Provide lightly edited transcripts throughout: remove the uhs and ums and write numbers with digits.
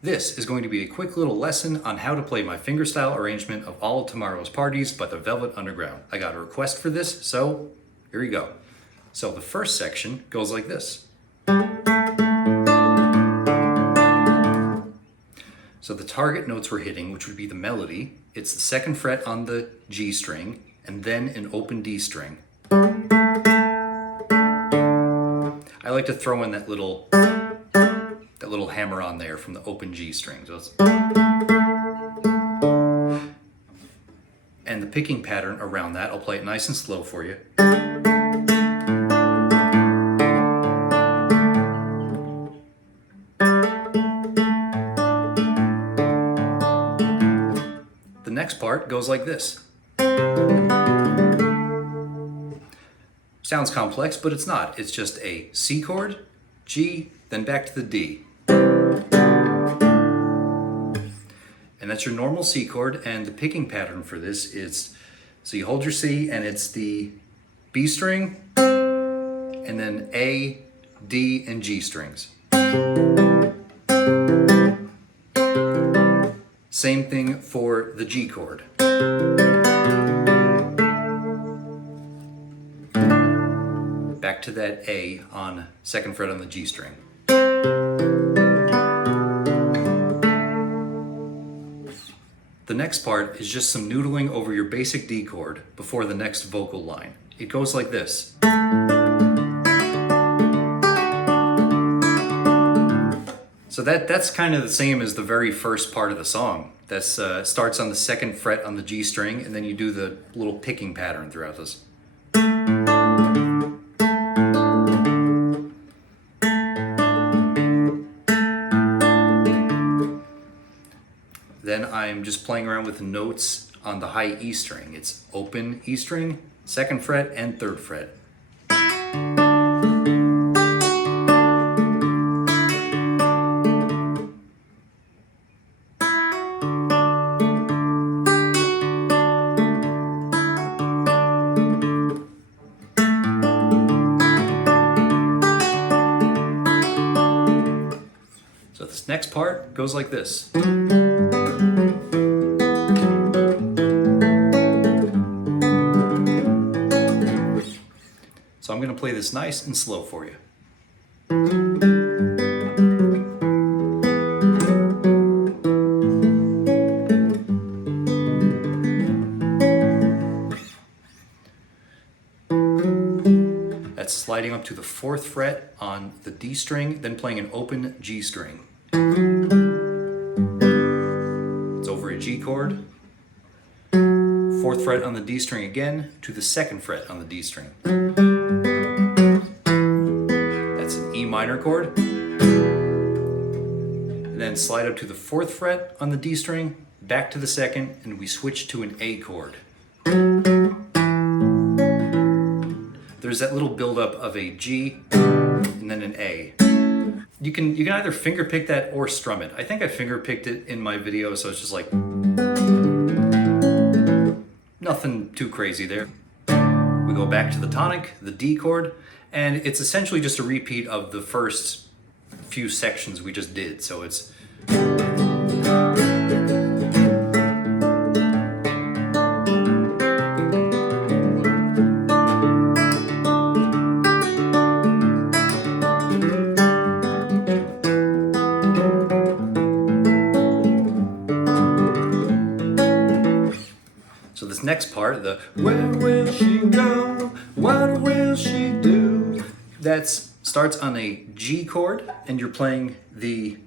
This is going to be a quick little lesson on how to play my fingerstyle arrangement of All of Tomorrow's Parties by the Velvet Underground. I got a request for this, so here we go. So the first section goes like this. So the target notes we're hitting, which would be the melody, it's the second fret on the G string, and then an open D string. I like to throw in that little hammer on there from the open G string. So and the picking pattern around that, I'll play it nice and slow for you. The next part goes like this. Sounds complex, but it's not. It's just a C chord, G, then back to the D. And that's your normal C chord, and the picking pattern for this is, so you hold your C and it's the B string, and then A, D, and G strings. Same thing for the G chord. Back to that A on second fret on the G string. The next part is just some noodling over your basic D chord before the next vocal line. It goes like this. So that's kind of the same as the very first part of the song. That starts on the second fret on the G string, and then you do the little picking pattern throughout this. Then I'm just playing around with the notes on the high E string. It's open E string, second fret, and third fret. So this next part goes like this. So I'm going to play this nice and slow for you. That's sliding up to the fourth fret on the D string, then playing an open G string. It's over a G chord. Fourth fret on the D string again to the second fret on the D string. That's an E minor chord. And then slide up to the fourth fret on the D string, back to the second, and we switch to an A chord. There's that little buildup of a G and then an A. You can either finger pick that or strum it. I think I finger picked it in my video, so it's just like nothing too crazy there. We go back to the tonic, the D chord, and it's essentially just a repeat of the first few sections we just did. So it's so this next part, the where will she go? What will she do? That starts on a G chord, and you're playing the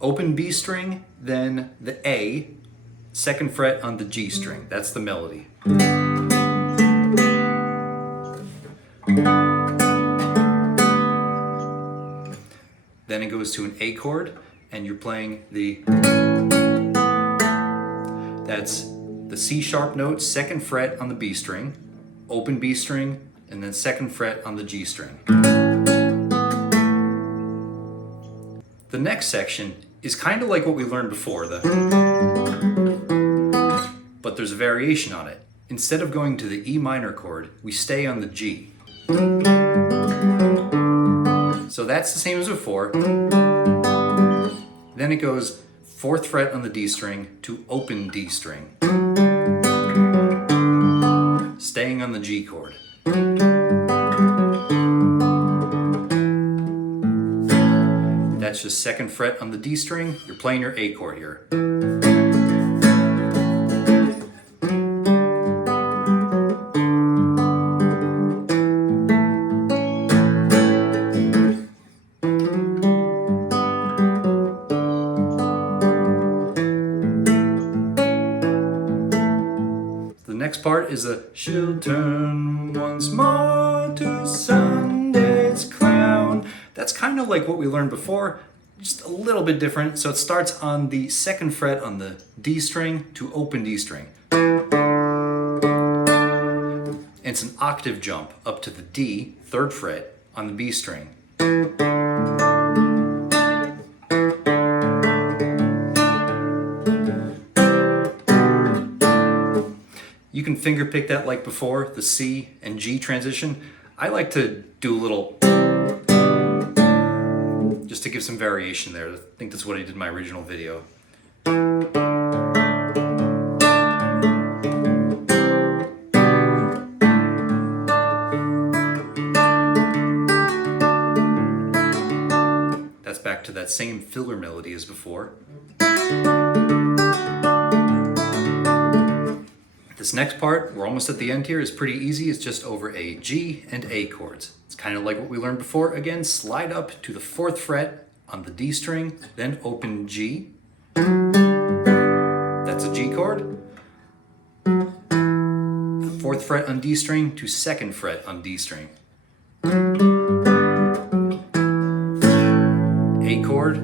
open B string, then the A, second fret on the G string. That's the melody. Then it goes to an A chord, and you're playing that's the C sharp note, second fret on the B string, open B string, and then second fret on the G string. The next section is kind of like what we learned before, but there's a variation on it. Instead of going to the E minor chord, we stay on the G. So that's the same as before. Then it goes 4th fret on the D string to open D string. Staying on the G chord. That's just 2nd fret on the D string. You're playing your A chord here. The next part is a she'll turn once more to Sunday's clown. That's kind of like what we learned before, just a little bit different. So it starts on the 2nd fret on the D string to open D string. It's an octave jump up to the D, 3rd fret on the B string. You can finger pick that like before, the C and G transition. I like to do a little, just to give some variation there. I think that's what I did in my original video. That's back to that same filler melody as before. This next part, we're almost at the end here, is pretty easy. It's just over a G and A chords. It's kind of like what we learned before. Again, slide up to the 4th fret on the D string, then open G. That's a G chord. 4th fret on D string to 2nd fret on D string. A chord.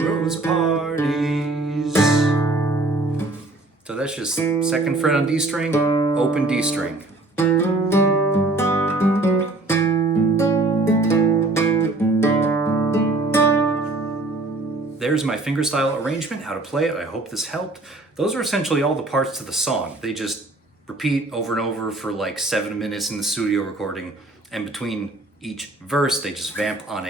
Rose parties. So that's just 2nd fret on D string, open D string. There's my fingerstyle arrangement, how to play it. I hope this helped. Those are essentially all the parts to the song. They just repeat over and over for like 7 minutes in the studio recording, and between each verse they just vamp on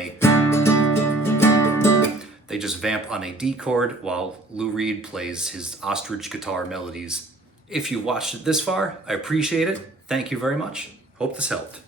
a D chord while Lou Reed plays his ostrich guitar melodies. If you watched it this far, I appreciate it. Thank you very much. Hope this helped.